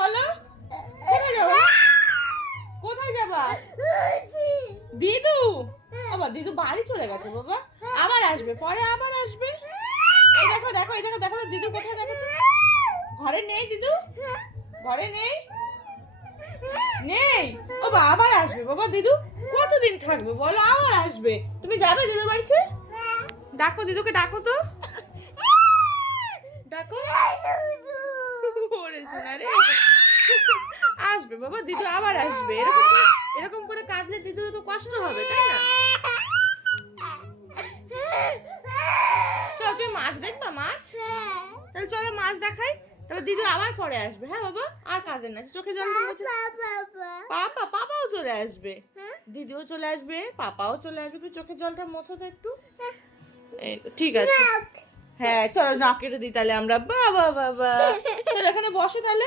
বলো কোথায় যাবা? কোথায় যাবা? দিদু বাবা, দিদু বাড়ি চলে গেছে বাবা, আবার আসবে, পরে আবার আসবে। এই দেখো দেখো, এই দেখো দেখো দিদু কোথায়, দেখো তো। ঘরে নেই দিদু, ঘরে নেই, নেই। ও বাবা আবার আসবে বাবা, দিদু কতদিন থাকবে বলো, আবার আসবে। তুমি যাবে দিদুর বাড়িতে? ডাকো দিদুকে, ডাকো তো, ডাকো। ওরে সোনা রে, আসবে বাবা, দিদু আবার আসবে। এরকম করে কাঁদলে দিদুর তো কষ্ট হবে, তাই না? চল তুমি মাছ দেখবা, মাছ, তাহলে চলো মাছ দেখাই, তারপর দিদু আবার পরে আসবে। হ্যাঁ বাবা, আর কাঁদে না, চোখে জল মুছে। পাপা, পাপাও চলে আসবে, দিদিও চলে আসবে, পাপাও চলে আসবে। তুমি চোখে জলটা মোছো তো একটু। এই তো, ঠিক আছে। হ্যাঁ চলো না কেটে দিই তাহলে আমরা। বাবা বাবা, চলো এখানে বসো তাহলে।